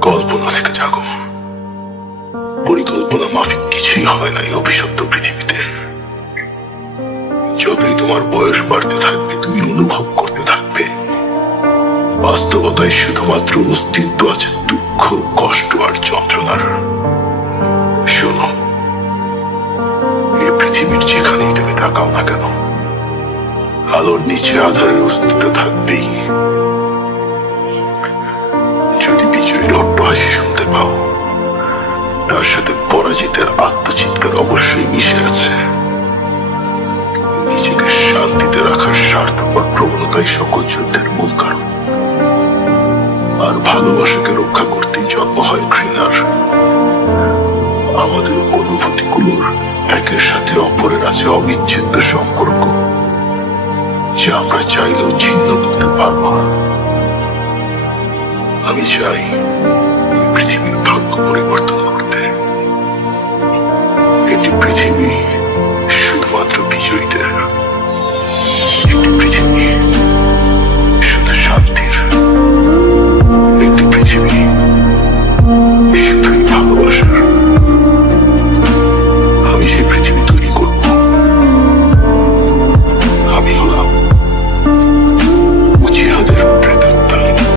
কল্পনা থেকে জাগো। পরিকল্পনা মাফিক কিছুই হয় না এই অভিশপ্ত পৃথিবীতে। যতই তোমার বয়স বাড়তে থাকবে, তুমি অনুভব করতে থাকবে বাস্তবতায় শুধুমাত্র অস্তিত্ব আছে দুঃখ, কষ্ট আর যন্ত্রণার। শোনো, এই পৃথিবীর যেখানেই তুমি তাকাও না কেন, আলোর নিচে আধারের অস্তিত্ব থাকবেই। যদি বিজয়ীর অট্টহাসি শুনতে পাও, তার সাথে পরাজিতের আত্মচিৎকার অবশ্যই মিশে আছে। নিজেকে শান্তিতে রাখার স্বার্থপর প্রবণতাই সকল যুদ্ধের মূল কারণ। আর ভালোবাসাকে রক্ষা করতেই জন্ম হয় ঘৃণার। আমাদের অনুভূতিগুলোর একের সাথে অপরের আছে অবিচ্ছেদ্য সম্পর্ক, যা আমরা চাইলেও ছিন্ন করতে পারবো না। আমি চাই